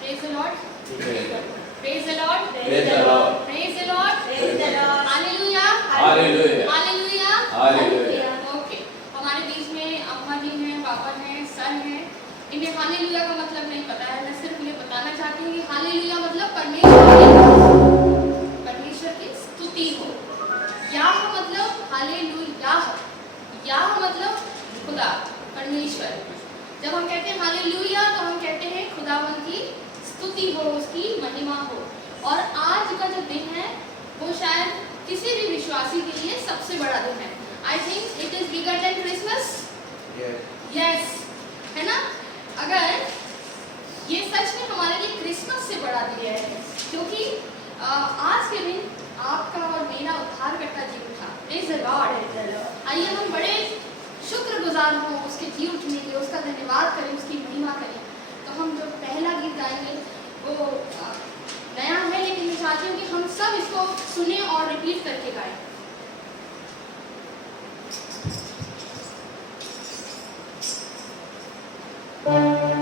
Praise the Lord. Praise the Lord. Praise the Lord. Praise the Lord. Praise the Lord. Hallelujah. Hallelujah. Hallelujah. Hallelujah. Okay, हमारे बीच में अम्मा जी हैं, पापा हैं, sir हैं। इन्हें हालेलुया का मतलब नहीं पता है। मैं सिर्फ इन्हें बताना चाहती हूँ कि हालेलुया मतलब परमेश्वर की स्तुति हो। याह मतलब हालेलुया, याह मतलब खुदा, परमेश्वर। जब हम कहते हैं हालेलुया तो हम कहते हैं खुदावन की स्तुति हो, उसकी महिमा हो। और आज का जो दिन है वो शायद किसी भी विश्वासी के लिए सबसे बड़ा दिन है। I think it is bigger than Christmas. Yes, है ना? अगर ये सच में हमारे लिए क्रिसमस से बड़ा दिन है, क्योंकि आज के दिन आपका और मेरा उद्धारकर्ता जी उठा। Praise the Lord. आइए हम बड़े शुक्रगुजार हों उसके जी उठने के, उसका धन्यवाद करें, उसकी महिमा करें। तो हम जो पहला गीत गाएंगे वो नया है, लेकिन मैं चाहती हूँ कि हम सब इसको सुने और रिपीट करके गाएं। Bye.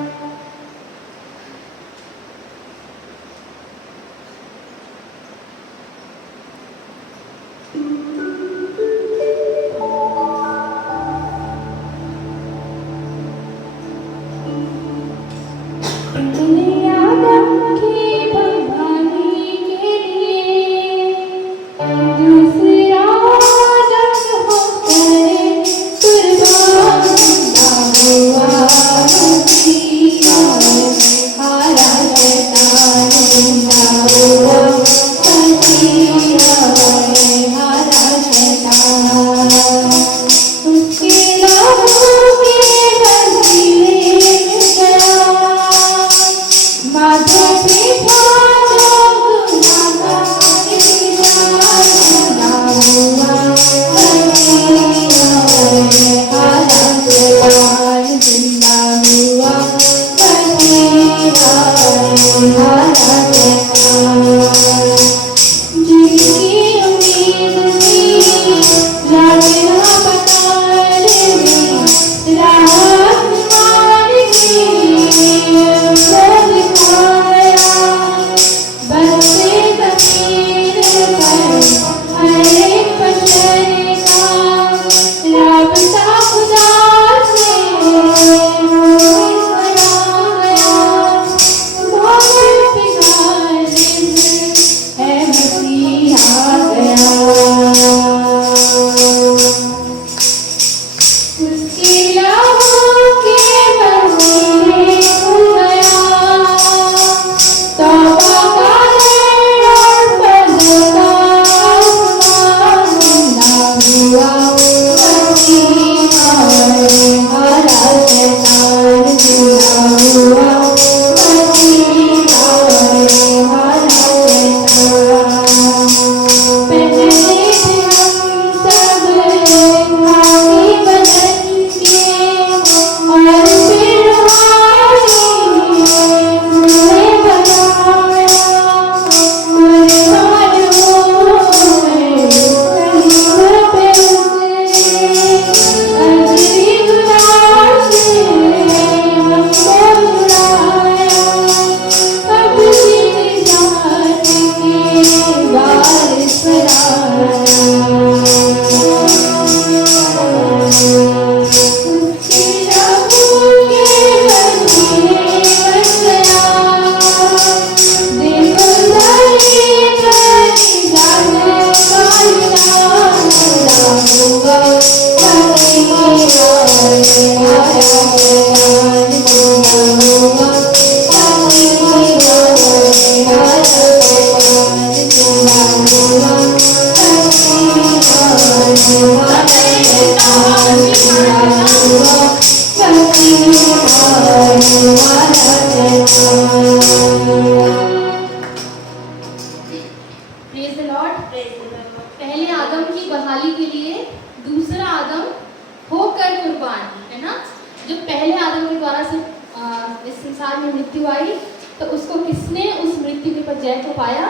जय को पाया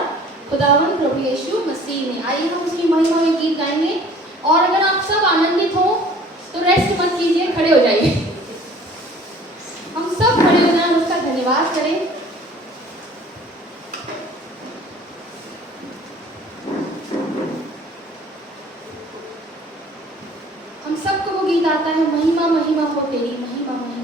खुदावन प्रभु यीशु मसीह ने। आइए हम उसकी महिमा में गीत गाएंगे। और अगर आप सब आनंदित हो तो रेस्ट मत कीजिए, खड़े हो जाइए। हम सब खड़े हो जाएं, उसका धन्यवाद करें। हम सबको वो गीत आता है, महिमा महिमा हो तेरी, महिमा महिमा।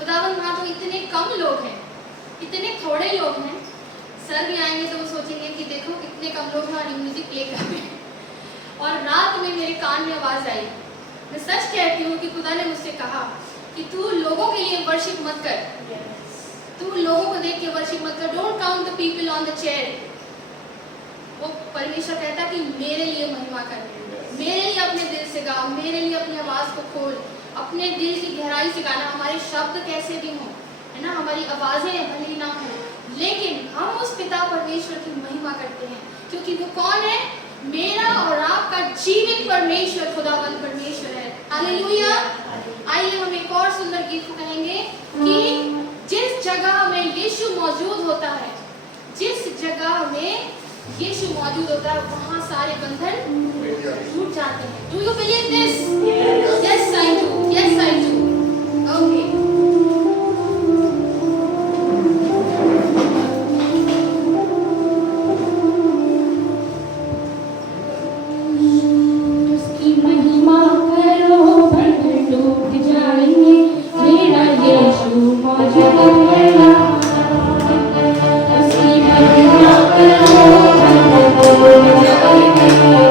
खुदावन वहाँ तो इतने कम लोग हैं, इतने थोड़े लोग हैं। सर भी आएंगे तो वो सोचेंगे कि देखो कितने कम लोग हैं और ये म्यूजिक प्ले कर रहे हैं। और रात में मेरे कान में आवाज़ आई, मैं सच कहती हूँ कि खुदा ने मुझसे कहा कि तू लोगों के लिए वर्शिप मत कर, तू लोगों को देख के वर्शिप मत कर, don't count the people on the chair. वो परमेश्वर कहता कि मेरे लिए महिमा कर, मेरे लिए अपने दिल से गा, मेरे लिए अपनी आवाज़ को खोल, अपने दिल की गहराई से गाना। हमारे शब्द कैसे भी हों, है ना, हमारी आवाज़ें भली ना हो, लेकिन हम उस पिता परमेश्वर की महिमा करते हैं, क्योंकि वो कौन है? मेरा और आपका जीवित परमेश्वर, खुदावंद परमेश्वर है। हालेलुया। आइए हम एक और सुंदर गीत को कहेंगे कि जिस जगह में यीशु मौजूद होता है, जिस जगह में यीशु मौजूद होता है, वहाँ सारे बंधन टूट जाते हैं। Do you believe this? Yes I do, yes I do. Okay, उसकी महिमा करो, बंधन टूट जाएंगे, मेरा यीशु मौजूद है यहाँ। उसकी महिमा करो, बंधन टूट जाएंगे,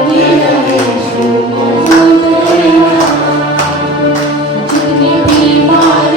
मेरा यीशु मौजूद है यहाँ। जितने बीमार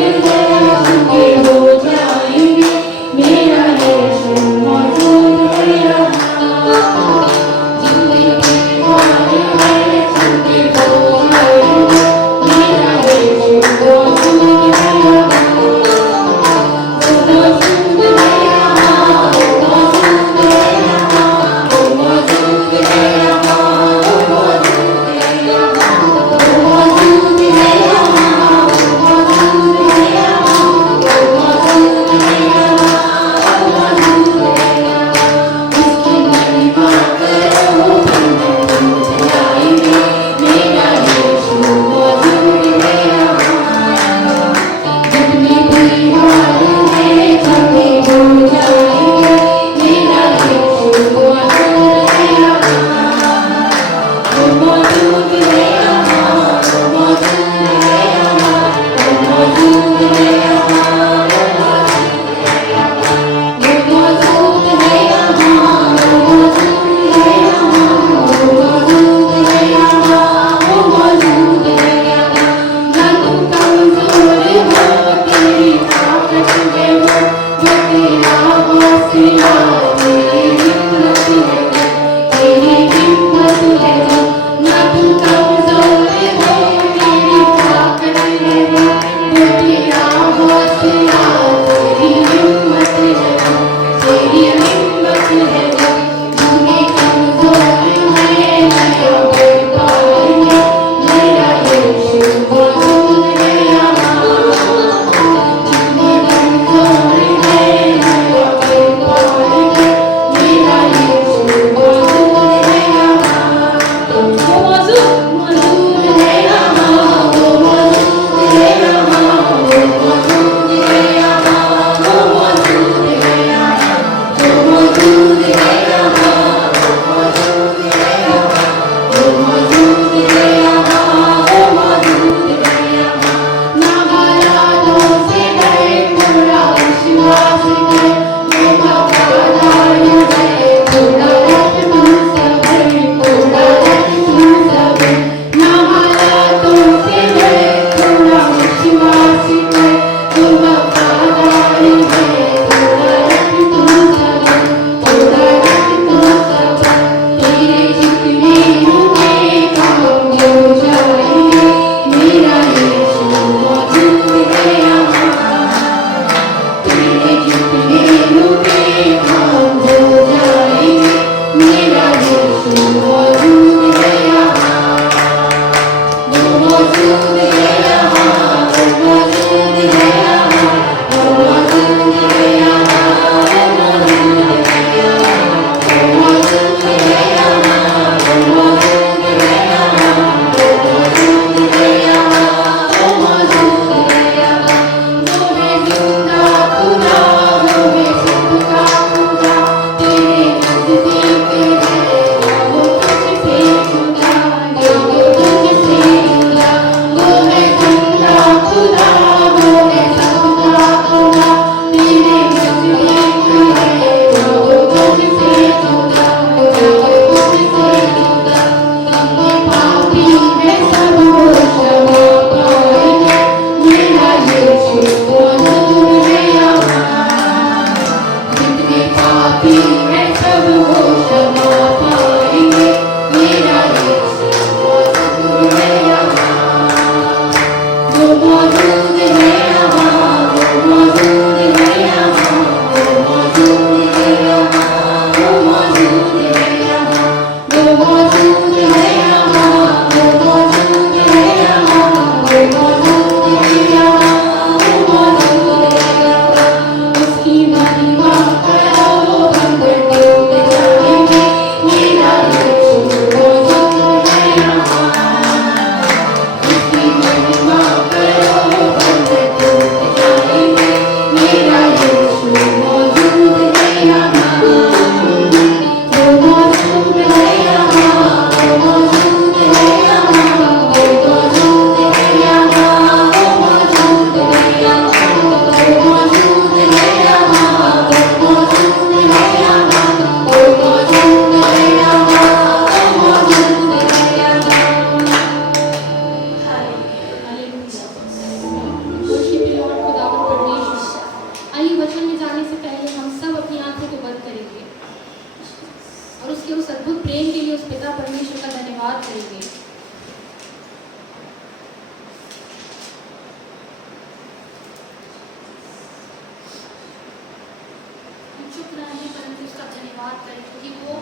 चुप रहें परंतु उसका धन्यवाद करें क्योंकि वो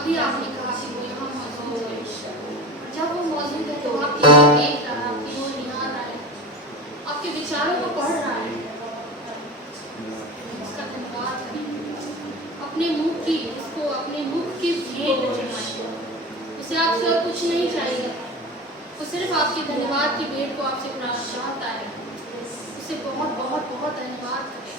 अभी आपने कहा कि वो यहाँ मौजूद है। जब वो मौजूद है तो आपकी ओर देख रहा है, आपकी ओर निहार रहा है, आपके विचारों को पढ़ रहा है। उसका धन्यवाद करें। अपने मुख की उसको अपने मुख की भेंट चढ़ाएं। उसे आपसे और कुछ नहीं चाहिए, वो सिर्फ आपके धन्यवाद की भेंट को आपसे उड़ाना चाहता है। उसे बहुत बहुत बहुत धन्यवाद करें।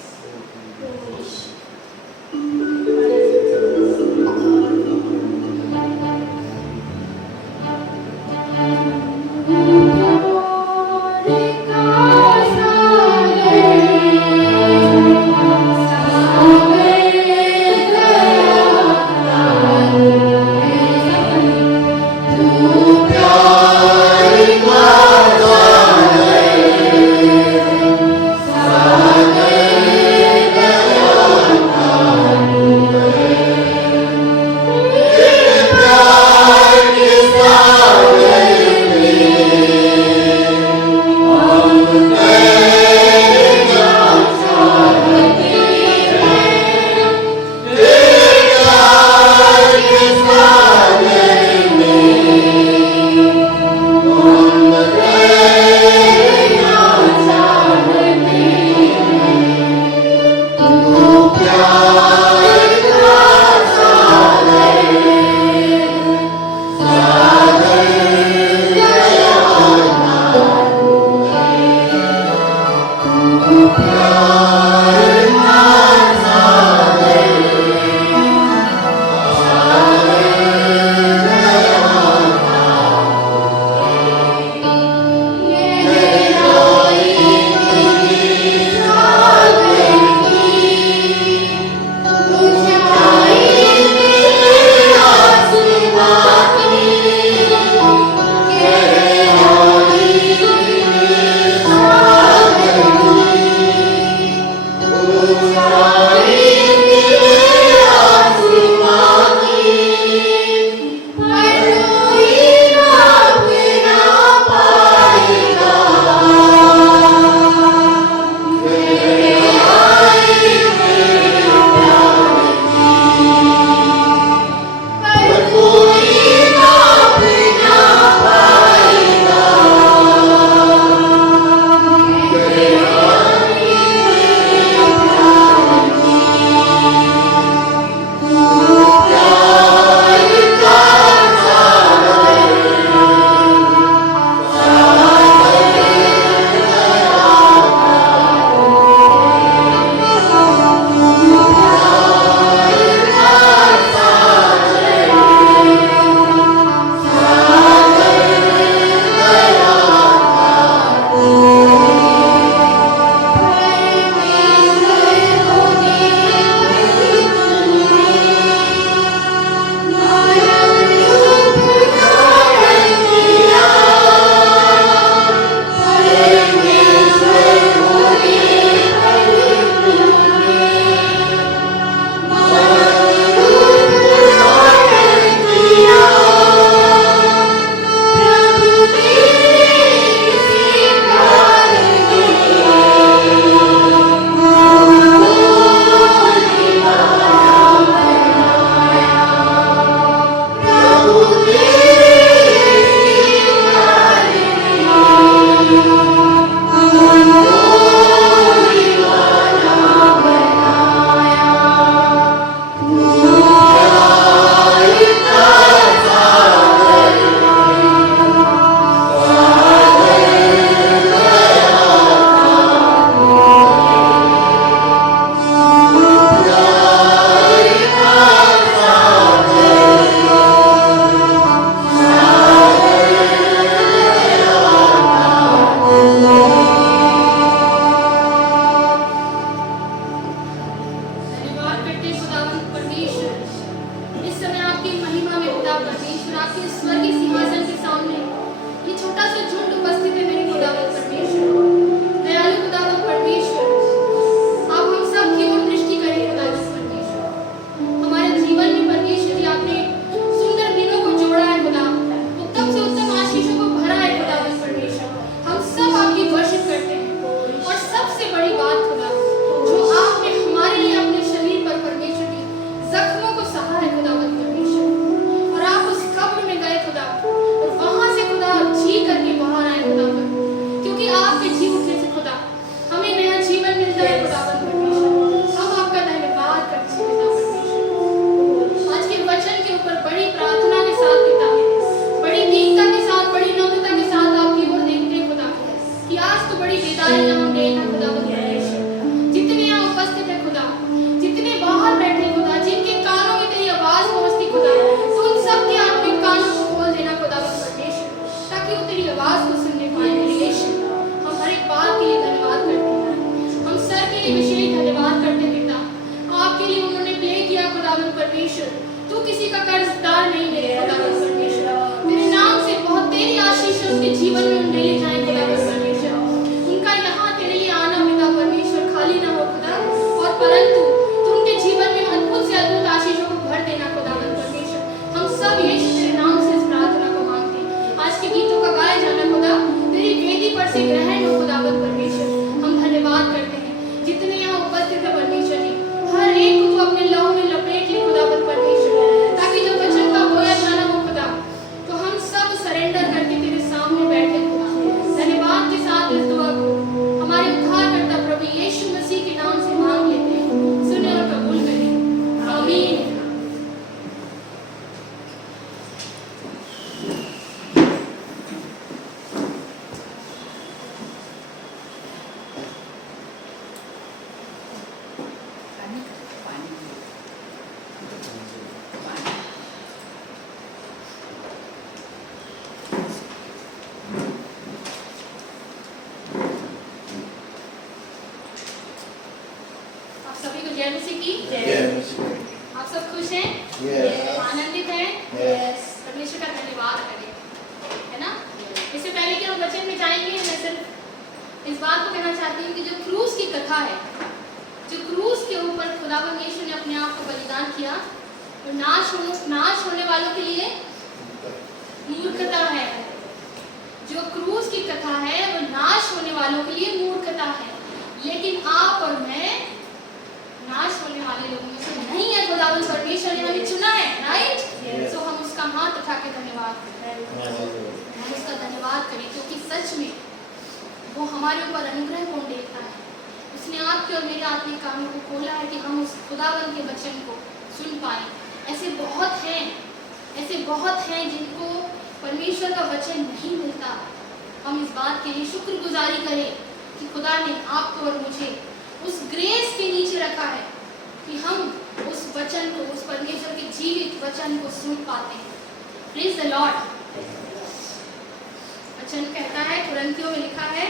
लिए विशेष धन्यवाद करते हैं पिता। आपके लिए उन्होंने प्ले किया खुदावन परमेश्वर। तू किसी का कर्जदार नहीं मेरे खुदावन परमेश्वर। तेरे नाम से बहुत तेरी आशीष उसके जीवन में उंडेले जाए खुदावन परमेश्वर। उनका यहाँ तेरे लिए आना पिता परमेश्वर खाली ना हो खुदा, और परंतु तू उनके जीवन में अद्भुत से अद्भुत आशीषों को भर देना खुदावन परमेश्वर। हम सब यीशु तेरे नाम से इस प्रार्थना को मांगते हैं। आज के गीतों का गाया जाना खुदा तेरी वेदी पर से ग्रहण हो खुदावन परमेश्वर। हम धन्यवाद करते हैं जितने यहाँ उपस्थित है परमेश्वर जी, हर एक को तू अपने लहू में लपेट ले खुदावन परमेश्वर, ताकि जब वचन का बोया जाना हो खुदा तो हम सब सरेंडर करके तेरे सामने बैठे खुदा। धन्यवाद के साथ इस दुआ को हमारे उद्धारकर्ता प्रभु यीशु मसीह के नाम से मांग लेते हैं। सुने और कबूल करें। आमीन। आप सभी को जय मसीह की। आप सब खुश हैं? आनंदित हैं? परमेश्वर का धन्यवाद करें, है ना? इससे पहले कि हम वचन में जाएंगे, मैं सिर्फ इस बात को कहना चाहती हूँ कि जो क्रूस की कथा है, जो क्रूस के ऊपर खुदावन यीशु ने अपने आप को बलिदान किया, वो नाश होने वालों के लिए मूर्खता है। जो क्रूस की कथा है वो नाश होने वालों के लिए मूर्खता है, लेकिन आप और मैं नाश होने वाले लोगों में से नहीं है। खुदावन परमेश्वर ने हमें चुना है, राइट? सो हम उसका हाथ उठा के धन्यवाद करें, हम उसका धन्यवाद करें, क्योंकि सच में वो हमारे ऊपर अनुग्रह कौन देखता है। उसने आपके और मेरे आत्मिक कानों को खोला है कि हम उस खुदावन के वचन को सुन पाए। ऐसे बहुत हैं जिनको परमेश्वर का वचन नहीं मिलता। हम इस बात के लिए शुक्रगुजारी करें कि खुदा ने आपको और मुझे उस ग्रेस के नीचे रखा है कि हम उस वचन को, उस परमेश्वर के जीवित वचन को सुन पाते हैं। Praise the Lord. वचन कहता है, कुरिन्थियों में लिखा है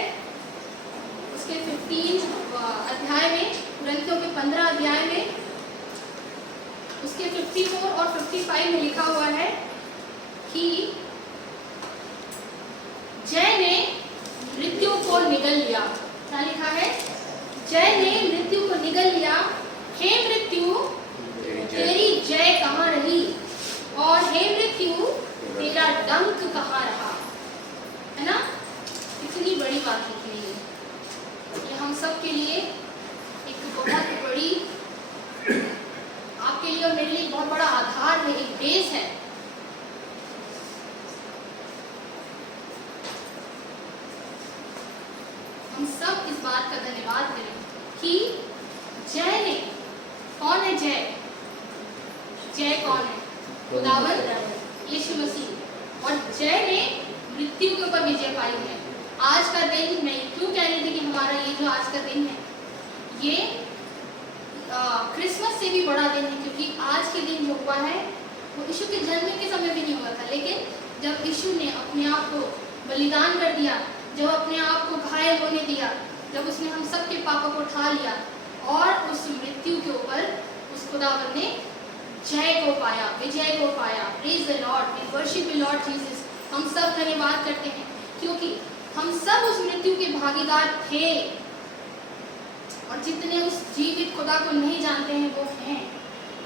उसके 15 अध्याय में, कुरिन्थियों के 15 अध्याय में उसके 54 और 55 में लिखा हुआ है कि जय ने मृत्यु को निगल लिया। क्या लिखा है? जय ने मृत्यु को निगल लिया। हे मृत्यु तेरी जय कहाँ रही, और हे मृत्यु तेरा डंक कहाँ रहा। है ना? इतनी बड़ी बात लिखी है। ये हम सब के लिए एक बहुत बड़ी, आपके लिए और मेरे लिए बहुत बड़ा आधार है, एक बेस है। हम सब इस बात का धन्यवाद करें कि जय ने, कौन है जय? जय कौन है? खुदावन यीशु मसीह। और जय ने मृत्यु के ऊपर विजय पाई है। आज का दिन, मैं क्यों कह रही थी कि हमारा ये जो आज का दिन है ये क्रिसमस से भी बड़ा दिन है, क्योंकि आज के दिन जो हुआ है वो यीशु के जन्म के समय भी नहीं हुआ था, लेकिन जब यीशु ने अपने आप को बलिदान कर दिया, जब अपने आप को घायल होने दिया, जब उसने हम सब के पापों को उठा लिया और उस मृत्यु के ऊपर उस खुदावन ने जय को पाया, विजय को पाया। Praise the Lord, we worship the Lord Jesus. हम सब धन्यवाद करते हैं क्योंकि हम सब उस मृत्यु के भागीदार थे, और जितने उस जीवित खुदा को नहीं जानते हैं वो हैं,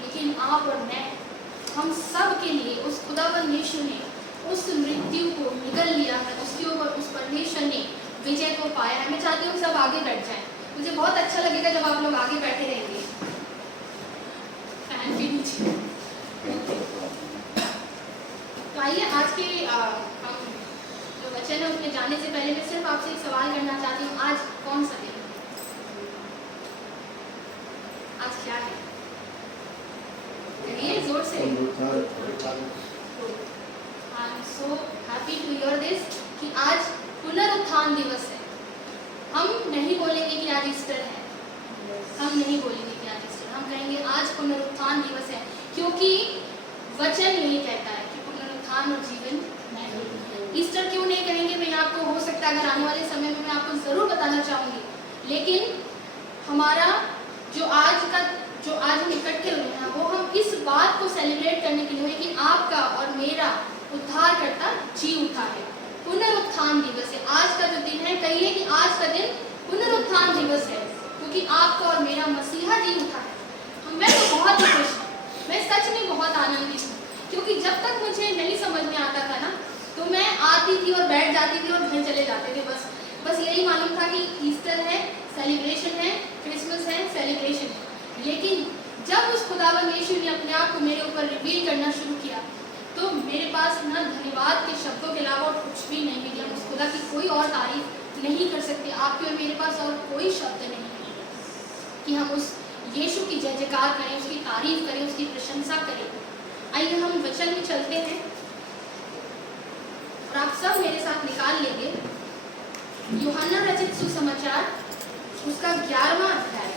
लेकिन आप और मैं, हम सब के लिए उस खुदावन यीशु ने उस मृत्यु को निगल लिया है, उसके ऊपर उस परमेश्वर ने विजय को पाया है। मैं चाहती हूँ सब आगे बैठ जाएं। मुझे बहुत अच्छा लगेगा जब आप लोग आगे बैठे रहेंगे। फैन के नीचे। तो आइए आज के हम जो वचन है उसमें जाने से पहले मैं सिर्फ आपसे एक सवाल करना चाहती हूँ। आज कौन सा दिन? आज क्या है? कहिए जोर से। I am so happy to hear this कि आज पुनरुत्थान दिवस है। हम नहीं बोलेंगे कि आज ईस्टर है, हम नहीं बोलेंगे कि आज ईस्टर, हम कहेंगे आज पुनरुत्थान दिवस है, क्योंकि वचन यही कहता है कि पुनरुत्थान और जीवन नहीं। ईस्टर क्यों नहीं कहेंगे, मैं आपको हो सकता है अगर आने वाले समय में मैं आपको ज़रूर बताना चाहूँगी, लेकिन हमारा जो आज हम इकट्ठे हुए हैं वो हम इस बात को सेलिब्रेट करने के लिए हुए कि आपका और मेरा उद्धारकर्ता जी उठा है। पुनरुत्थान दिवस है आज का जो दिन है, कहिए कि आज का दिन पुनरुत्थान दिवस है, क्योंकि आपका और मेरा मसीहा जी उठा है। मैं तो बहुत ही खुश हूँ, मैं सच में बहुत आनंदित हूँ, क्योंकि जब तक मुझे नहीं समझ में आता था ना, तो मैं आती थी और बैठ जाती थी और घर चले जाते थे। बस यही मालूम था कि ईस्टर है, सेलिब्रेशन है, क्रिसमस है, सेलिब्रेशन है। लेकिन जब उस खुदावंद यीशु ने अपने आप को मेरे ऊपर रिवील करना शुरू किया, तो मेरे पास ना धन्यवाद के शब्दों के अलावा और कुछ भी नहीं मिला। उस खुदा की कोई और तारीफ नहीं कर सकते। आपके और मेरे पास और कोई शब्द नहीं है कि हम उस यीशु की जय जयकार करें, उसकी तारीफ करें, उसकी प्रशंसा करें। आइए हम वचन में चलते हैं और आप सब मेरे साथ निकाल लेंगे यूहन्ना रचित सुसमाचार उसका 11वां अध्याय।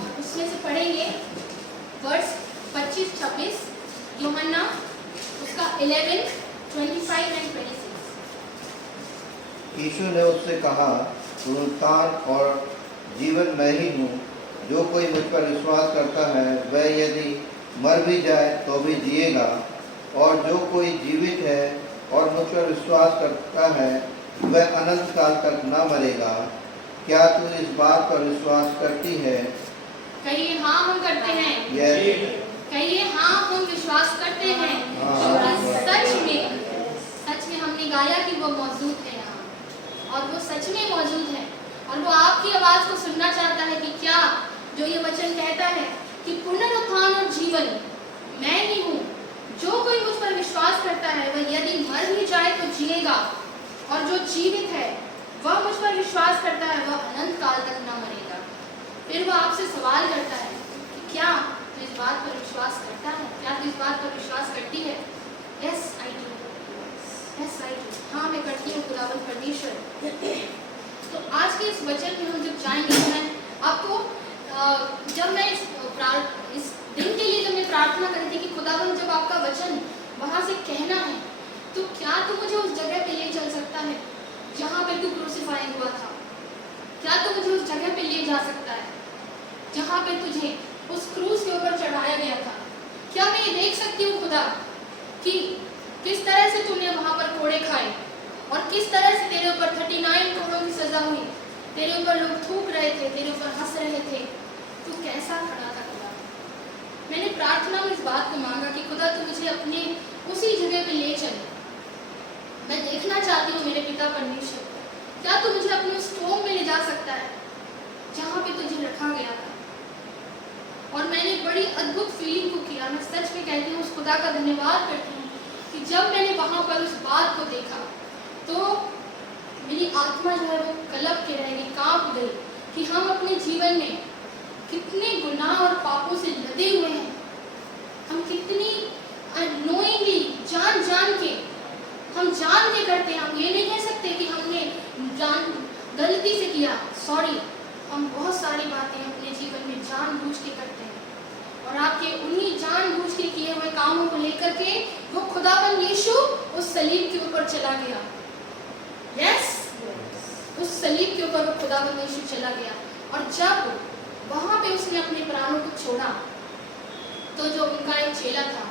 और उसमें से पढ़ेंगे वर्स 25-26, यूहन्ना उसका 11, 25 एंड 26। यीशु ने उससे कहा, पुनरुत्थान और जीवन मैं ही हूँ। जो कोई मुझ पर विश्वास करता है वह यदि मर भी जाए तो भी जिएगा, और जो कोई जीवित है और मुझ पर विश्वास करता है वह अनंत काल तक न मरेगा। क्या तू इस बात पर विश्वास करती है? कहिए हाँ हम करते हैं। यह कहिए हाँ हम विश्वास करते हैं, क्योंकि सच में हमने गाया कि वो मौजूद है यहाँ, और वो सच में मौजूद है, और वो आपकी आवाज को सुनना चाहता है कि क्या जो ये वचन कहता है कि पुनरुत्थान और जीवन मैं ही हूँ। जो कोई मुझ पर विश्वास करता है वह यदि मर भी जाए तो जिएगा, और जो जीवित है वह मुझ पर विश्वास करता है वह अनंत काल तक न मरेगा। फिर वह आपसे सवाल करता है कि क्या तू इस बात पर विश्वास करता है? क्या तू इस बात पर विश्वास करती है? Yes I do, yes I do. हाँ मैं करती हूँ खुदावंद परमेश्वर। तो आज के इस वचन में हम जब जाएंगे, तो मैं आपको जब मैं इस दिन के लिए जब मैं प्रार्थना कर रही थी कि खुदावंद जब आपका वचन वहाँ से कहना है, तो क्या तू मुझे उस जगह पे ले चल सकता है जहाँ पे तू क्रूसिफाई हुआ था? क्या तू मुझे उस जगह पे ले जा सकता है जहाँ पे तुझे उस क्रूस के ऊपर चढ़ाया गया था? क्या मैं ये देख सकती हूँ खुदा कि किस तरह से तूने वहाँ पर कोड़े खाए, और किस तरह से तेरे ऊपर 39 कोड़ों की सजा हुई, तेरे ऊपर लोग थूक रहे थे, तेरे ऊपर हंस रहे थे, तू कैसा खड़ा था खुदा? मैंने प्रार्थना में इस बात को मांगा कि खुदा तू मुझे अपने उसी जगह पे ले चल। मैं देखना चाहती हूँ मेरे पिता परमेश्वर, क्या तू मुझे अपने उस टोम में ले जा सकता है जहाँ पे तुझे रखा गया था? और मैंने बड़ी अद्भुत फीलिंग को किया। मैं सच में कहती हूँ, उस खुदा का धन्यवाद करती हूँ कि जब मैंने वहाँ पर उस बात को देखा तो मेरी आत्मा जो है वो कलप के रह गई, कांप गई कि हम अपने जीवन में कितने गुनाह और पापों से लदे हुए हैं। हम कितनी अननोइंगली जान के हम जान के करते हैं। हम ये नहीं कह सकते कि हमने गलती से किया, सॉरी। हम बहुत सारी बातें अपने जीवन में जानबूझ के करते हैं, और आपके उन्हीं जानबूझ के किए हुए कामों को लेकर के वो खुदावंद यीशु उस सलीब के ऊपर चला गया। यस, उस सलीब के ऊपर वो खुदावंद यीशु चला गया, और जब वहां पे उसने अपने प्राणों को छोड़ा, तो जो उनका एक चेला था,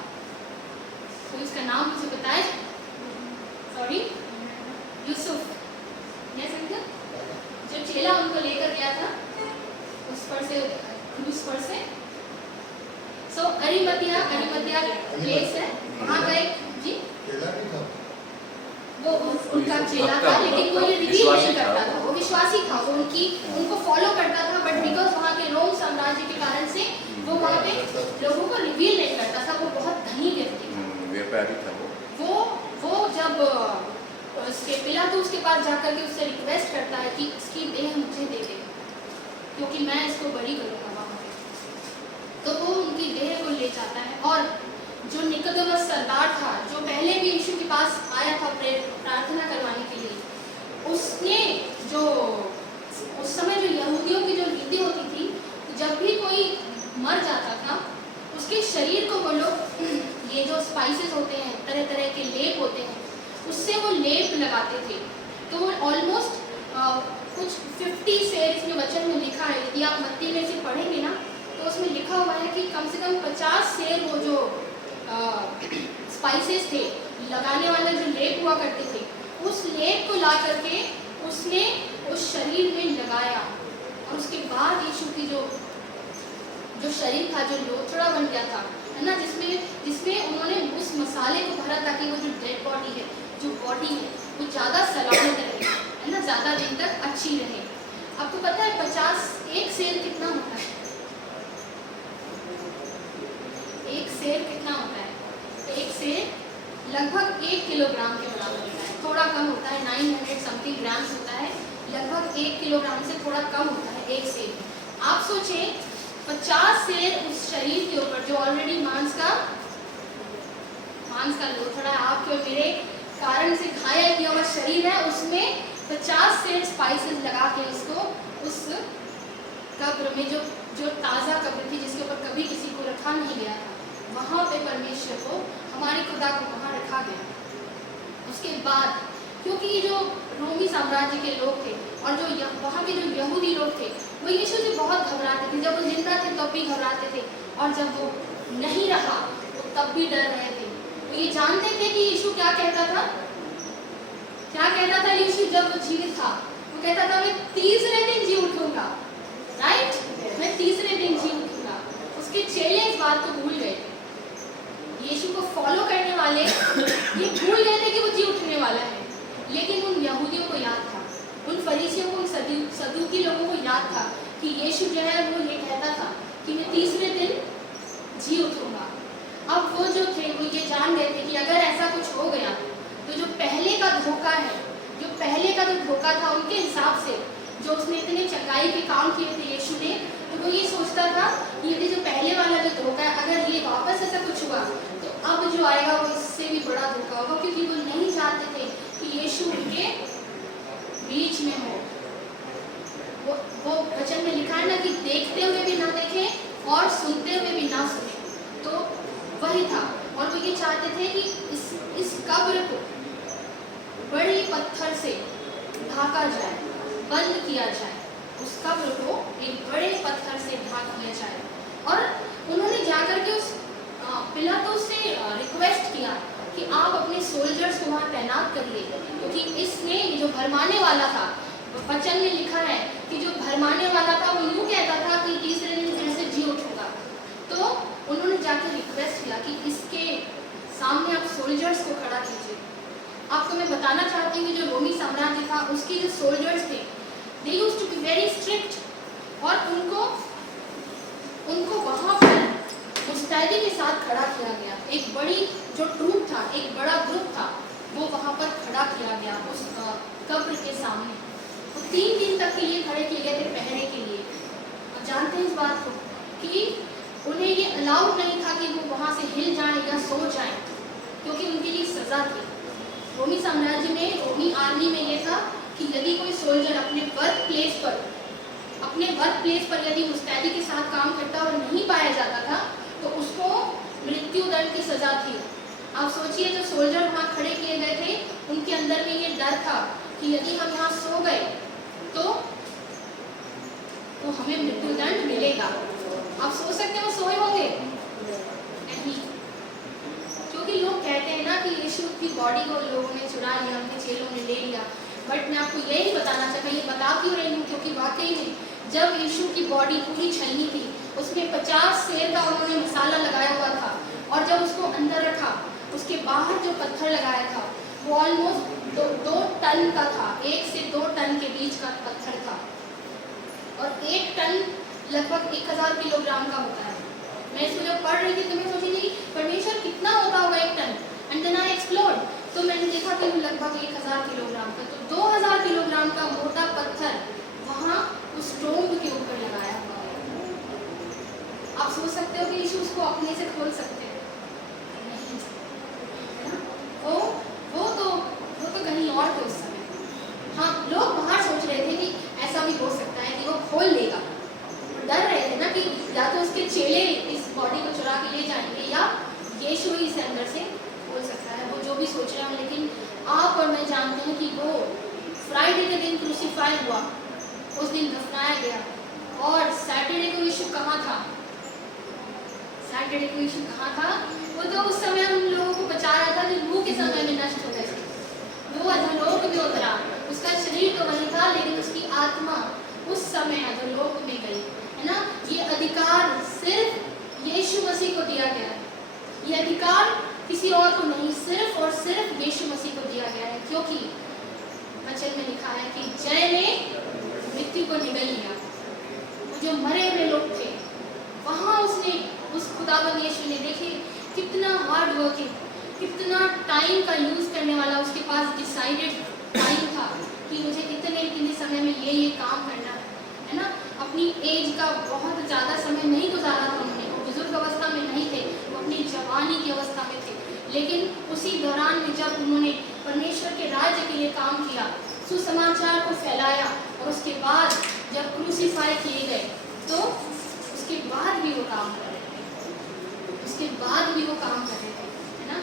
तो उसका नाम मुझे बताए, सॉरी, यूसुफ, यस अंकल, जो चेला उनको लेकर गया था उस पर से, क्रूस पर से, सो अरिमतिया प्लेस है, वहाँ का एक जी वो उनका चेला था, लेकिन वो ये रिवील नहीं करता था। वो विश्वासी था, वो उनको फॉलो करता था, बट बिकॉज वहाँ के रोम साम्राज्य के कारण से वो वहाँ पे लोगों को रिवील नहीं करता था। वो बहुत धनी व्यक्ति था, व्यापारी था वो जब उसके पिलातूस के पास जाकर के उससे रिक्वेस्ट करता है कि इसकी देह मुझे दे दे, क्योंकि मैं इसको बरी करूँगा वहाँ पे, तो वो उनकी देह को ले जाता है। और जो निकोदेमस सरदार था, जो पहले भी यीशु के पास आया था प्रार्थना करवाने के लिए, उसने जो उस समय जो यहूदियों की जो रीति होती थी, जब भी कोई मर जाता था उसके शरीर को वो लोग ये जो स्पाइसेस होते हैं, तरह तरह के लेप होते हैं, उससे वो लेप लगाते थे। तो वो ऑलमोस्ट कुछ 50 शेर इसमें वचन में लिखा है। यदि आप मत्ती में से पढ़ेंगे ना तो उसमें लिखा हुआ है कि कम से कम 50 शेर वो जो स्पाइसेस थे, लगाने वाला जो लेप हुआ करते थे, उस लेप को ला करके उसने उस शरीर में लगाया। और उसके बाद यीशु की जो शरीर था, जो लोथड़ा बन गया था, है ना, जिसमें उन्होंने उस मसाले को भरा ताकि वो जो डेड बॉडी है, जो बॉडी है, वो ज़्यादा सलामत रहे, है ना, ज़्यादा दिन तक अच्छी रहे। आपको पता है 50 एक सेर कितना होता है? एक सेर कितना होता है? एक सेर लगभग 1 किलोग्राम के बराबर होता है। थोड़ा कम होता है, 900 समथिंग ग्राम्स होता है। लगभग 1 किलोग्राम से थोड़ा कम होता है एक सेर। आप सोचें 50 सेर उस शरीर के ऊपर, जो ऑलरेडी मांस का लोथड़ा है, आपके और मेरे कारण से घायल किया हुआ शरीर है, उसमें 50 सेर स्पाइसेस लगा के उसको उस कब्र में, जो ताज़ा कब्र थी जिसके ऊपर कभी किसी को रखा नहीं गया था, वहाँ पे परमेश्वर को, हमारे खुदा को वहाँ रखा गया। उसके बाद क्योंकि ये जो रोमी साम्राज्य के लोग थे और जो वहाँ के जो यहूदी लोग थे, वो यीशु से बहुत घबराते थे। जब वो जिंदा थे तब भी घबराते थे, और जब वो नहीं रहा तो तब भी डर रहे थे। तो ये जानते थे कि यीशु क्या कहता था? क्या कहता था यीशु जब वो जीवित था? वो कहता था मैं तीसरे दिन जी उठूंगा, राइट, मैं तीसरे दिन जी उठूंगा। उसके चेले इस बात को भूल गए। यीशु को फॉलो करने वाले ये भूल गए थे कि वो जी उठने वाला है, लेकिन उन यहूदियों को याद था, उन फरीसियों को, उन सदूकी लोगों को याद था कि यीशु जो है वो ये कहता था कि मैं तीसरे दिन जी उठूंगा। अब वो जो थे वो ये जान गए थे कि अगर ऐसा कुछ हो गया तो जो पहले का धोखा है, जो पहले का जो धोखा था, उनके हिसाब से जो उसने इतने चंगाई के काम किए थे यीशु ने, तो वो ये सोचता था कि यदि जो पहले वाला जो धोखा है, अगर ये वापस ऐसा कुछ हुआ तो अब जो आएगा वो इससे भी बड़ा धोखा होगा, क्योंकि वो नहीं चाहते थे कि यीशु उनके बीच में हो। वो वचन में लिखा है ना कि देखते हुए भी ना देखें और सुनते हुए भी ना सुने, तो वही था। और वो ये चाहते थे कि इस कब्र को बड़े पत्थर से ढाका जाए, बंद किया जाए, उस कब्र को एक बड़े पत्थर से ढाक दिया जाए। और उन्होंने जाकर के उस पिलातुस से रिक्वेस्ट किया कि आप अपने सोल्जर्स को वहाँ तैनात करिए, क्योंकि इसने जो भरमाने वाला था, वचन में लिखा है कि जो भरमाने वाला था वो यूँ कहता था कि तीसरे दिन फिर से जी उठूंगा। तो उन्होंने जाकर रिक्वेस्ट किया कि इसके सामने आप सोल्जर्स को खड़ा कीजिए। आपको मैं बताना चाहती हूँ कि जो रोमी साम्राज्य था उसके जो सोल्जर्स थे, they used to be very strict, और उनको वहाँ पर मुस्तैदी के साथ खड़ा किया गया। एक बड़ी जो ट्रूप था, एक बड़ा ग्रुप था, वो वहाँ पर खड़ा किया गया उस कब्र के सामने। वो 3 दिन तक के लिए खड़े किए गए थे पहरे के लिए। और जानते हैं इस बात को कि उन्हें ये अलाउड नहीं था कि वो वहाँ से हिल जाएं या सो जाएं, क्योंकि उनके लिए सज़ा थी। रोमी साम्राज्य में, रोमी आर्मी में ये था कि यदि कोई सोल्जर अपने वर्क प्लेस पर यदि मुस्तैदी के साथ काम करता और नहीं पाया जाता था तो उसको मृत्यु दंड की सज़ा थी। आप सोचिए, जो सोल्जर वहाँ खड़े किए गए थे उनके अंदर में ये डर था कि यदि हम यहाँ सो गए तो हमें मृत्यु दंड मिलेगा। आप सोच सकते हैं वो सोए होंगे? नहीं, क्योंकि लोग कहते हैं ना कि यीशु की बॉडी को लोगों ने चुरा लिया, उनके चेलों ने ले लिया। बट मैं आपको यही बताना चाहता हूँ, ये बता क्यों रही हूँ, क्योंकि वाकई में जब यीशु की बॉडी पूरी छलनी थी, उसमें 50 सेर का उन्होंने मसाला लगाया हुआ था, और जब उसको अंदर रखा, उसके बाहर जो पत्थर लगाया था वो ऑलमोस्ट 2 टन का था। 1 से 2 टन के बीच का पत्थर था, और 1 टन लगभग 1000 किलोग्राम का होता है। मैं इसको जब पढ़ रही थी तो मैं सोची थी परमेश्वर कितना होता होगा 1 ton, and then I explored, तो मैंने देखा कि लगभग 1000 किलोग्राम का, तो 2000 किलोग्राम का मोटा पत्थर वहाँ उस टोम्ब के ऊपर लगाया हुआ है। आप सोच सकते हो कि यीशु उसको अपने से खोल सकते हैं? नहीं, है ना? वो तो कहीं और थे उस समय। हाँ, लोग बाहर सोच रहे थे कि ऐसा भी हो सकता है कि वो खोल लेगा, डर रहे थे ना कि या तो उसके चेले इस बॉडी को चुरा के ले जाएंगे या यीशु ही इसे अंदर से खोल सकता है, वो जो भी सोच रहे हैं। लेकिन आप और मैं जानते हैं कि वो फ्राइडे के दिन क्रूसीफाई हुआ, उस दिन दफनाया गया, और सैटरडे को यीशु कहाँ था? सैटरडे को यीशु कहाँ था? वो तो उस समय हम लोगों को बचा रहा था जो नूह के समय में नष्ट हो गए थे। वो अधोलोक में उतरा, उसका शरीर तो वही था लेकिन उसकी आत्मा उस समय अधोलोक में गई, है ना। ये अधिकार सिर्फ यीशु मसीह को दिया गया है, ये अधिकार किसी और को नहीं, सिर्फ और सिर्फ यीशु मसीह को दिया गया है, क्योंकि वचन में लिखा है कि जय ने मृत्यु को निगल लिया। जो मरे हुए लोग थे वहाँ उसने, उस खुदावंद यीशु ने, देखिए कितना हार्ड वर्किंग, कितना टाइम का यूज़ करने वाला उसके पास डिसाइडेड टाइम था कि मुझे इतने समय में ये काम करना है ना। अपनी एज का बहुत ज़्यादा समय नहीं गुजारा था उन्होंने, वो बुजुर्ग अवस्था में नहीं थे, वो अपनी जवानी की अवस्था में थे, लेकिन उसी दौरान में जब उन्होंने परमेश्वर के राज्य के लिए काम किया, सुसमाचार को फैलाया, और उसके बाद जब क्रूसीफाई किए गए तो उसके बाद भी वो काम कर रहे थे, उसके बाद भी वो काम कर रहे थे, है ना।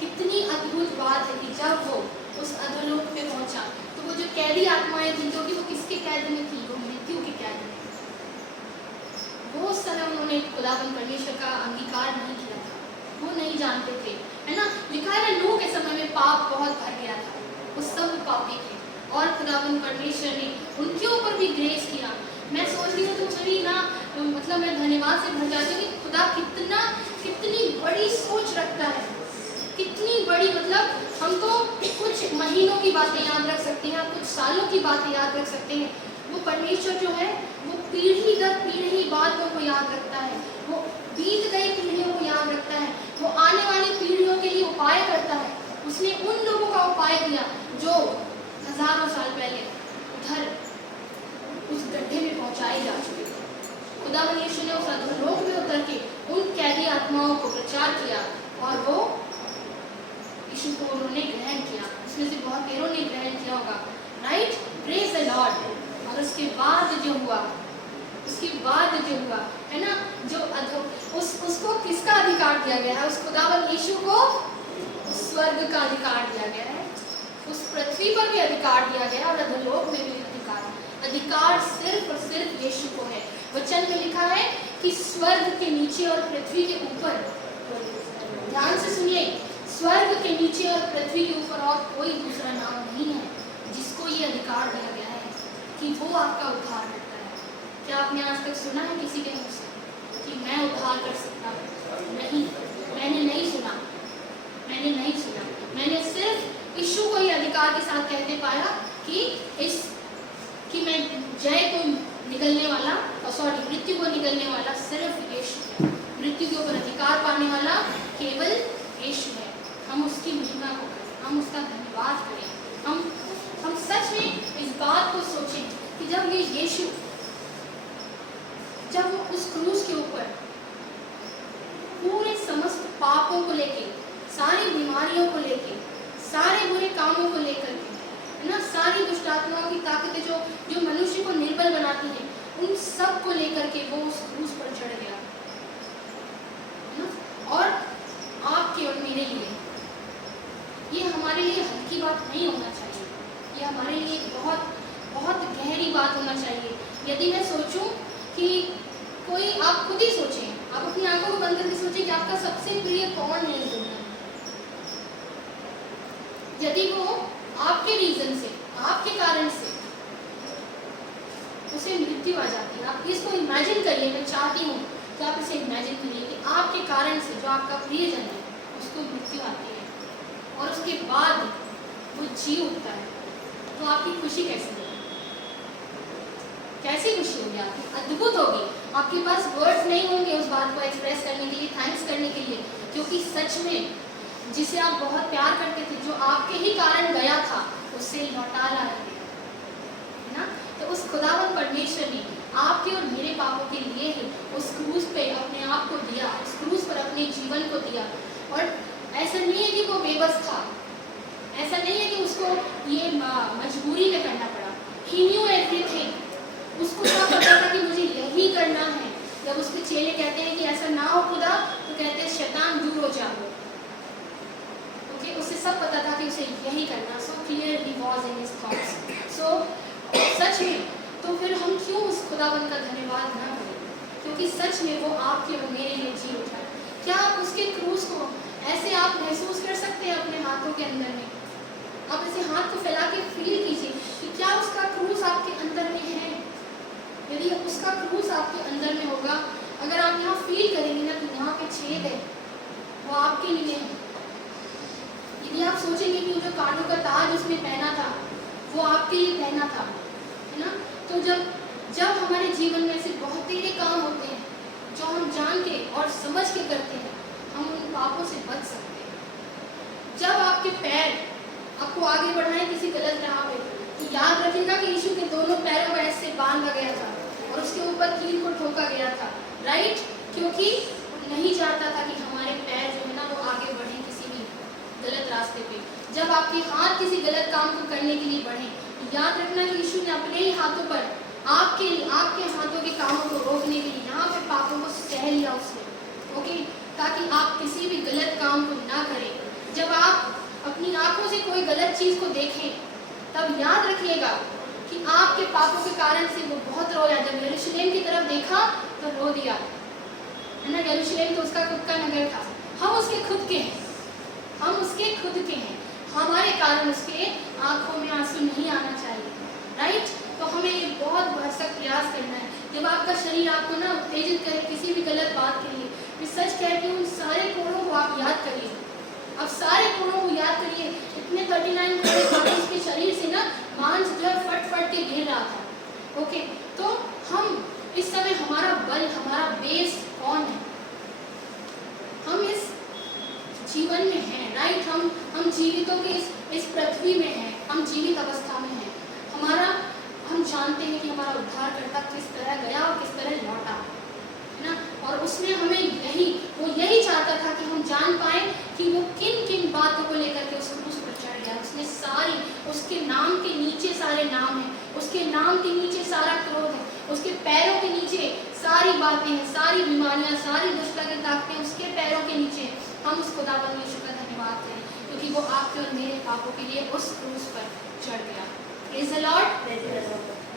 कितनी अद्भुत बात है कि जब वो उस अधोलोक पे पहुंचा तो वो जो कैदी आत्माएं थी, जो कि वो किसके कैद में थी? वो मृत्यु के कैद में। वो उस समय उन्होंने खुदावंद परमेश्वर का अंगीकार नहीं किया था, वो नहीं जानते थे, है ना। लिखा है नूह के समय में पाप बहुत भर गया था, वो सब पापी थे, और खुदावंद परमेश्वर ने उनके ऊपर भी ग्रेस किया। मैं सोच रही हूँ तो मेरी ना मतलब मैं धन्यवाद से भर जाती हूँ कि खुदा कितनी बड़ी सोच रखता है, कितनी बड़ी, मतलब हम तो कुछ महीनों की बातें याद रख सकते हैं, कुछ सालों की बातें याद रख सकते हैं, वो परमेश्वर जो है वो पीढ़ी दर पीढ़ी बातों को याद रखता है, वो बीत गई पीढ़ियों को याद रखता है, वो आने वाली पीढ़ियों के लिए उपाय करता है। उसने उन लोगों का उपाय किया जो हजारों साल पहले उधर उस गड्ढे में पहुंचाए जा चुके थे। खुदावंद यीशु ने उस अधोलोक में उतर के उन कैदी आत्माओं को प्रचार किया, और वो यीशु को उन्होंने ग्रहण किया। उसमें से बहुत देरों ने ग्रहण किया होगा, राइट, प्रेज द लॉर्ड। और उसके बाद जो हुआ है ना, जो उसको किसका अधिकार दिया गया है? उस खुदावंद यीशु को स्वर्ग का अधिकार दिया गया है, उस पृथ्वी पर भी अधिकार दिया गया है, और अधोलोक में भी अधिकार सिर्फ और सिर्फ यीशु को है। वचन में लिखा है कि स्वर्ग के नीचे और पृथ्वी के ऊपर, ध्यान से सुनिए, स्वर्ग के नीचे और पृथ्वी के ऊपर और कोई दूसरा नाम नहीं है जिसको ये अधिकार दिया गया है कि वो आपका उद्धार करता है। क्या आपने आज तक सुना है किसी के मुंह से कि मैं उद्धार कर सकता हूँ? नहीं, मैंने नहीं सुना। मैंने सिर्फ यीशु को ही अधिकार के साथ कहते पाया कि मैं जय को निकलने वाला, मृत्यु को निकलने वाला सिर्फ यीशु है। मृत्यु के ऊपर अधिकार पाने वाला केवल यीशु है। हम उसकी महिमा को करें, हम उसका धन्यवाद करें, हम सच में इस बात को सोचें कि जब ये यीशु, जब वो उस क्रूस के ऊपर पूरे समस्त पापों को लेके, सारी बीमारियों को लेके, सारे बुरे कामों को लेकर के, है ना, सारी दुष्ट आत्माओं की ताकतें जो मनुष्य को निर्बल बनाती हैं, उन सब को लेकर के वो उस क्रूस पर चढ़ गया, है ना। और आपके और मेरे लिए ये हमारे लिए हल्की बात नहीं होना चाहिए, ये हमारे लिए बहुत बहुत गहरी बात होना चाहिए। यदि मैं सोचूं कि कोई, आप खुद ही सोचें, आप अपनी आंखों को बंद करके सोचें कि आपका सबसे प्रिय कौन है इस दुनिया में। यदि वो आपके रीजन से, आपके कारण से उसे मृत्यु आ जाती है, आप इसको इमेजिन करिए, मैं चाहती हूँ कि आप इसे इमेजिन करिए कि आपके कारण से जो आपका प्रियजन है उसको मृत्यु आती है और उसके बाद वो जी उठता है, तो आपकी खुशी कैसी होगी? कैसी खुशी होगी आपकी? अद्भुत होगी। आपके पास वर्ड्स नहीं होंगे उस बात को एक्सप्रेस करने के लिए, थैंक्स करने के लिए, क्योंकि सच में जिसे आप बहुत प्यार करते थे, जो आपके ही कारण गया था, उससे लौटा ला रहे थे, है ना। तो उस खुदावंद परमेश्वर ने आपके और मेरे पापों के लिए ही उस क्रूस पे अपने आप को दिया, उस क्रूस पर अपने जीवन को दिया। और ऐसा नहीं है कि वो बेबस था, ऐसा नहीं है कि उसको ये मजबूरी में करना पड़ा। ही न्यू एवरीथिंग, उसको सब पता था कि मुझे यही करना है। जब उसके चेले कहते हैं कि ऐसा ना हो खुदा, तो कहते हैं शैतान दूर हो जाओ, क्योंकि उसे सब पता था कि उसे यही करना। So clearly was in his thoughts. So सच में तो फिर हम क्यों उस खुदावन का धन्यवाद ना करें, क्योंकि सच में वो आपके और मेरे लिए जी उठा। क्या आप उसके क्रूस को ऐसे आप महसूस कर सकते हैं अपने हाथों के अंदर में? आप ऐसे हाथ को फैला के फील कीजिए कि क्या उसका क्रूस आपके अंदर में है। यदि उसका क्रूस आपके अंदर में होगा, अगर आप यहाँ फील करेंगे ना कि यहाँ पे छेद है, वो आपके लिए है। यदि आप सोचेंगे कि जो कानों का ताज उसने पहना था वो आपके लिए पहना था, है ना, तो जब हमारे जीवन में ऐसे बहुत तेरे काम होते हैं जो हम जान के और समझ के करते हैं, हम उन पापों से बच सकते हैं। जब आपके पैर आपको आगे बढ़ाएं किसी गलत राह पे, तो याद रखिएगा कि यीशु के दोनों पैरों को ऐसे बांधा गया था और उसके ऊपर कील को ठोका गया था, राइट, क्योंकि नहीं चाहता था कि हमारे पैर जो है ना वो आगे बढ़े किसी भी गलत रास्ते पे। जब आपके हाथ किसी गलत काम को करने के लिए बढ़े, याद रखना कि यीशु ने अपने ही हाथों पर आपके हाथों के कामों को रोकने के लिए यहाँ पे पापों को सह लिया उसने, ओके, ताकि आप किसी भी गलत काम को ना करें। जब आप अपनी आंखों से कोई गलत चीज को देखें, तब याद रखिएगा कि आपके पापों के कारण से वो बहुत रोया। जब यरूशलेम की तरफ देखा तो रो दिया, है ना। यरूशलेम तो उसका खुद का नगर था, हम उसके खुद के हैं, हम उसके खुद के हैं, हमारे कारण उसके आंखों में आंसू नहीं आना चाहिए, राइट। तो हमें ये बहुत भरसक प्रयास करना है। जब आपका शरीर आपको ना उत्तेजित करे किसी भी गलत बात के लिए, फिर सच कहती हूँ उन सारे कोणों को आप याद करिए, अब सारे कोणों को याद करिए। इतने 39 करोड़ उसके शरीर से ना मांस जो है फट फट के गिर रहा था, ओके। तो हम इस समय हमारा बल, हमारा बेस कौन है? हम इस जीवन में हैं, राइट। हम जीवितों के इस पृथ्वी में हैं, हम जीवित अवस्था में हैं। हम जानते हैं कि हमारा उद्धारकर्ता किस तरह गया और किस तरह लौटा, है ना। और उसने हमें यही चाहता था कि हम जान पाए कि वो किन किन बातों को लेकर के उस क्रूस पर चढ़ गया। उसने सारी, उसके नाम के नीचे सारे नाम हैं, उसके नाम के नीचे सारा क्रोध है, उसके पैरों के नीचे सारी बातें हैं, सारी बीमारियां, सारी दुष्टता की ताकतें उसके पैरों के नीचे। हम उस खुदावंद यीशु का धन्यवाद करें क्योंकि वो आपके और मेरे पापों के लिए उस क्रूस पर चढ़ गया। Praise the Lord.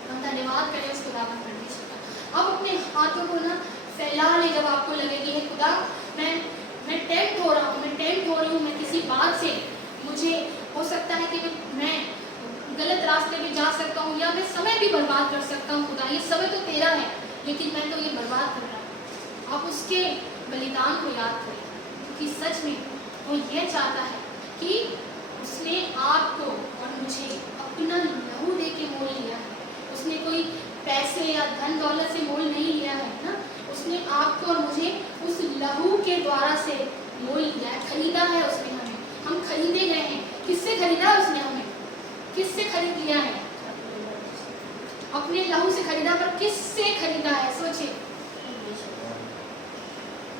हम धन्यवाद करें उस खुदावंद परमेश्वर का। अब अपने हाथों को ना फैला ले, जब आपको लगे कि हे खुदा मैं टेम्प्ट हो रहा हूँ, मैं किसी बात से, मुझे हो सकता है कि मैं गलत रास्ते में जा सकता हूँ या मैं समय भी बर्बाद कर सकता हूँ। खुदा, ये समय तो तेरा है लेकिन मैं तो ये बर्बाद कर रहा हूँ। आप उसके बलिदान को याद करें क्योंकि सच में वो ये चाहता है कि उसने आपको और मुझे अपना लहू दे के मोल लिया है। उसने कोई पैसे या धन दौलत से मोल नहीं लिया है ना, उसने आपको और मुझे उस लहू के द्वारा से मोल लिया है, खरीदा है उसने हमें। हम खरीदे गए हैं। किससे खरीदा उसने हमें? किससे खरीद लिया है? अपने लहू से खरीदा, पर किससे खरीदा है? सोचिए,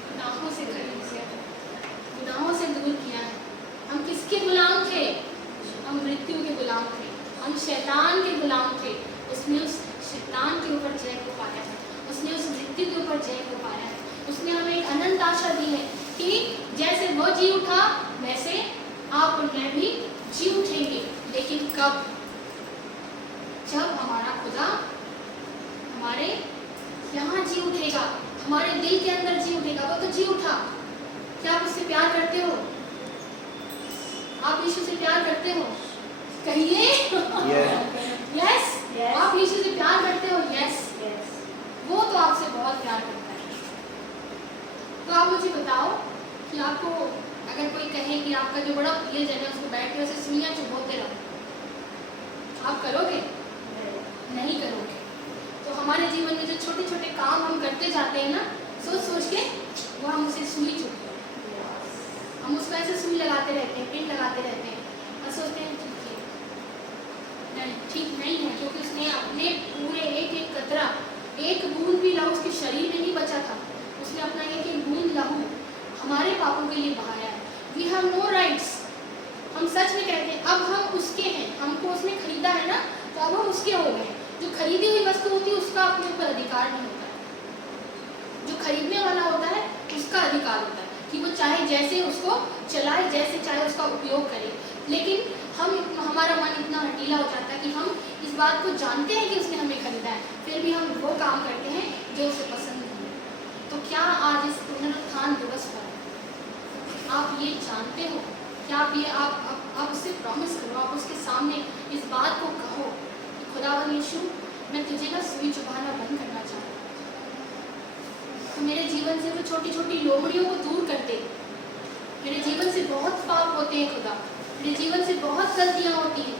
गुनाहों से खरीदा, गुनाहों से दूर किया है। हम किसके गुलाम थे? हम मृत्यु के गुलाम थे, हम शैतान के गुलाम थे। उसने उस शैतान के ऊपर जय को पाया है, उसने उस मृत्यु के ऊपर जय को पाया है। उसने हमें एक अनंत आशा दी है कि जैसे वो जी उठा वैसे आप और मैं भी जी उठेंगे। लेकिन कब? जब हमारा खुदा हमारे यहाँ जी उठेगा, हमारे दिल के अंदर जी उठेगा। वो तो जी उठा। क्या आप उससे प्यार करते हो? आप यीशु से प्यार करते हो? कहिए यस। आप यीशु से प्यार करते हो? यस। वो तो आपसे बहुत प्यार करता है। तो आप मुझे बताओ कि आपको अगर कोई कहे कि आपका जो बड़ा प्रिय जन है उसको बैठ के उसे सुनिया चुभोते रहो, आप करोगे? नहीं करोगे। तो हमारे जीवन में जो छोटे छोटे काम हम करते जाते हैं ना, सोच सोच के वो हम उसे सुई चुभते हैं, हम उसको ऐसे सुई लगाते रहते हैं, पिन लगाते रहते हैं और सोचते हैं ठीक नहीं है, क्योंकि उसने अपने पूरे एक एक कतरा, एक बूंद भी लहू उसके शरीर में नहीं बचा था। उसने अपना एक एक बूंद लहू हमारे पापों के लिए बहाया है। We have no rights. हम सच में कहते हैं अब हम उसके हैं, हमको उसने खरीदा है ना, तो अब हम उसके हो गए। जो खरीदी हुई वस्तु होती है उसका अपने ऊपर अधिकार नहीं होता है। जो खरीदने वाला होता है उसका अधिकार होता है कि वो चाहे जैसे उसको चलाए, जैसे चाहे उसका उपयोग करे। लेकिन हमारा मन इतना हठीला हो जाता है कि हम इस बात को जानते हैं कि उसने हमें खरीदा है, फिर भी हम वो काम करते हैं जो उसे पसंद नहीं है। तो क्या आज इस पुनरुत्थान दिवस पर आप ये जानते हो कि आप उससे प्रॉमिस करो, आप उसके सामने इस बात को कहो कि खुदावन यीशु, मैं तुझे ना सुई चुभाना बंद करना चाहता हूँ। तो मेरे जीवन से वो छोटी छोटी लोमड़ियों को दूर कर दे। मेरे जीवन से बहुत पाप होते हैं खुदा, मेरे जीवन से बहुत गलतियाँ होती हैं।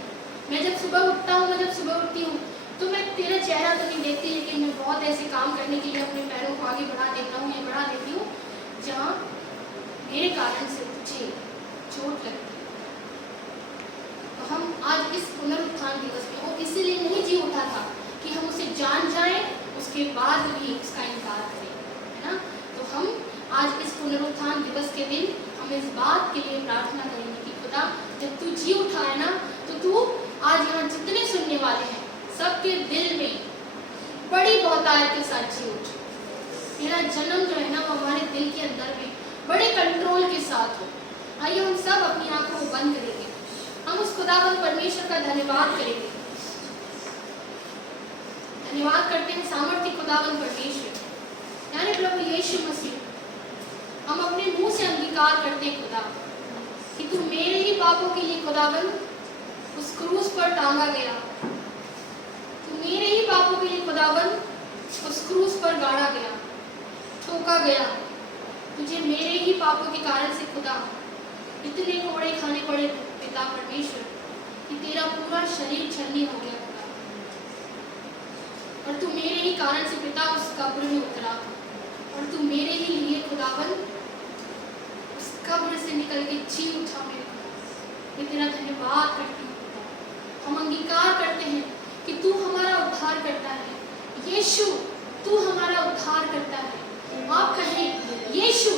मैं जब सुबह उठता हूँ, मैं जब सुबह उठती हूँ तो मैं तेरा चेहरा तो नहीं देखती, लेकिन मैं बहुत ऐसे काम करने के लिए अपने पैरों को आगे बढ़ा देता हूँ या बढ़ा देती हूँ जहाँ मेरे कारण से तुझे चोट लगती है। तो हम आज इस पुनरुत्थान दिवस में, वो इसीलिए नहीं जी उठा था कि हम उसे जान जाएं, उसके बाद भी उसका इनकार करें, है ना। तो हम आज इस पुनरुत्थान दिवस के दिन हम इस बात के लिए प्रार्थना करेंगे कि खुदा, जब तू जी उठा है ना, तो तू आज यहाँ जितने सुनने वाले हैं सबके दिल में बड़ी बहुतायत के साथ जी उठ। तेरा जन्म जो है ना, वो हमारे दिल के अंदर में बड़े कंट्रोल के साथ हो। आइए हम सब अपनी आंखों को बंद करेंगे, हम उस खुदावंद परमेश्वर का धन्यवाद करेंगे। धन्यवाद करते हैं सामर्थ्य खुदावंद परमेश्वर, यानी प्रभु यीशु मसीह। हम अपने मुंह से अंगीकार करते हैं खुदा कि तू मेरे ही पापों के लिए खुदावंद उस क्रूस पर टांगा गया, तू मेरे ही पापों के लिए खुदावंद उस क्रूस पर गाड़ा गया, ठोका गया। तुझे मेरे ही पापों के कारण से खुदा इतने कोड़े खाने पड़े पिता परमेश्वर कि तेरा पूरा शरीर छलनी हो गया खुदा, और तू मेरे ही कारण से पिता उस कब्र में उतरा, और तू मेरे ही लिए खुदावंद उस कब्र से निकल के जी उठा। मैं तेरा धन्यवाद करती हूँ खुदा। हम अंगीकार करते हैं कि तू हमारा उद्धार करता है। यीशु, तू हमारा उद्धार करता है। आप कहें यीशु,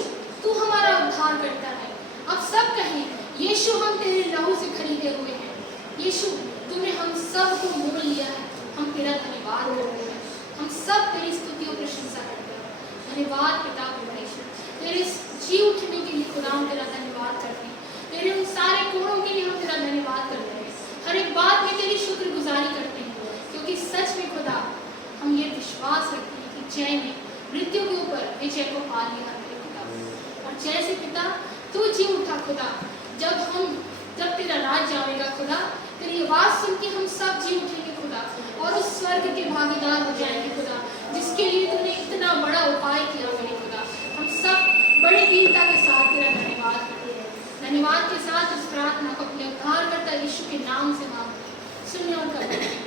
तू हमारा उद्धार करता है। आप सब कहें यीशु, हम तेरे लहू से खरीदे हुए हैं। यीशु, तूने हम सब को मोल लिया है। हम तेरा धन्यवाद करते हैं। हम सब तेरी स्तुति और प्रशंसा करते हैं। धन्यवाद पिता परमेश्वर, तेरे जी उठने के लिए खुदा हम तेरा धन्यवाद करते हैं। तेरे उन सारे कोणों के लिए हम तेरा धन्यवाद करते हैं। हर एक बात में तेरी शुक्रगुजारी करते हैं, क्योंकि सच में खुदा हम ये विश्वास रखते हैं कि जय ने मृत्यु के ऊपर विजय को पा लिया है खुदा। और जैसे पिता तू जी उठा खुदा, जब तेरा राज्य आएगा खुदा, तेरी आवाज सुन के हम सब जी उठेंगे खुदा, और उस स्वर्ग के भागीदार हो जाएंगे खुदा, जिसके लिए तूने इतना बड़ा उपाय किया मेरे खुदा। हम सब बड़ी दीनता के साथ तेरा धन्यवाद करते हैं। धन्यवाद के साथ इस प्रार्थना को अपने उद्धारकर्ता यीशु के नाम से मांगते हैं। सुनिए और करें।